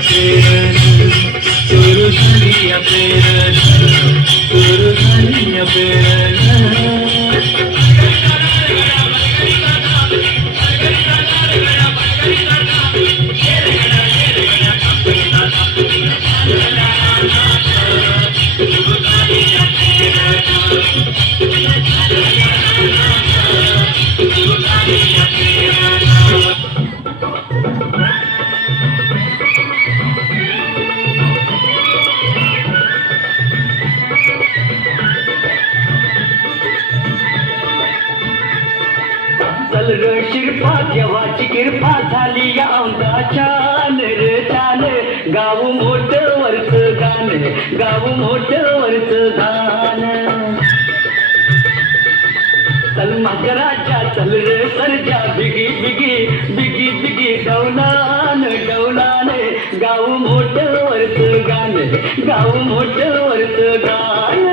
प्रेरण सुरू झाली प्रेरण सुरू झाली प्रेरण शिरपा केव्हाची किरपा झाली या औंधाच्या रे छान गाव मोठ वरच गाण गाव मोठ वरच गाण चल मकराच्या चल रे सरजा बिगी बिगी बिगी बिगी डौलान डौलान गाव मोठ वरच गाण गाव मोठ वरच गाण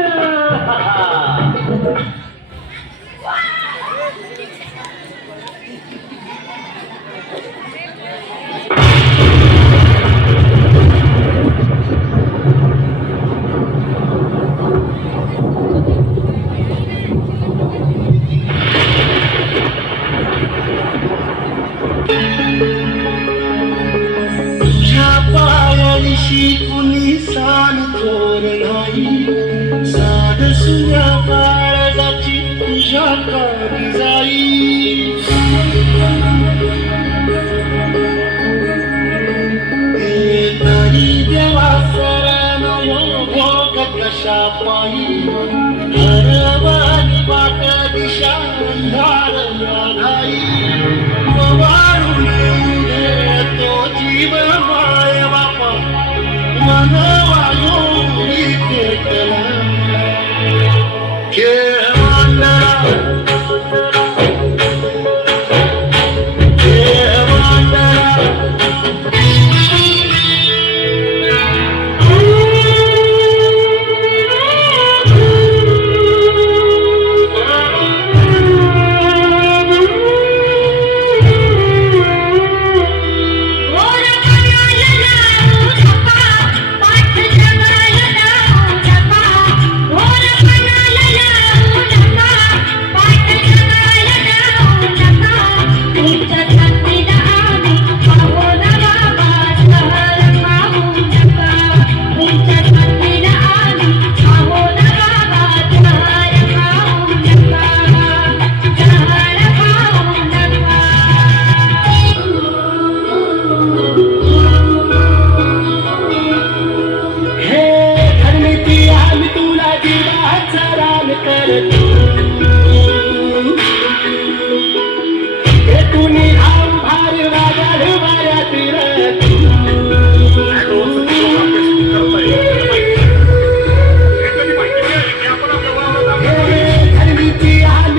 कुणी सान थोर नाही साध सुया काळजाची तुझ्या कारी जाई तरी देवा सरण भोग कशा पायी हरवानी वाट दिशा अंधार घाई वाळून तो जीव माय बापा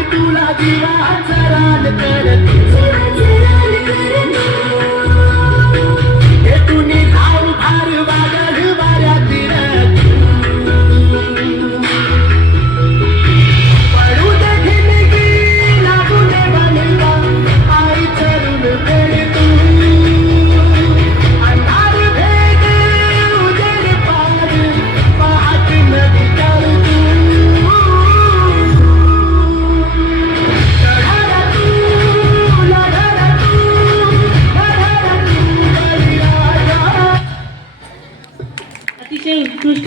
तुला जीवाचा रान करत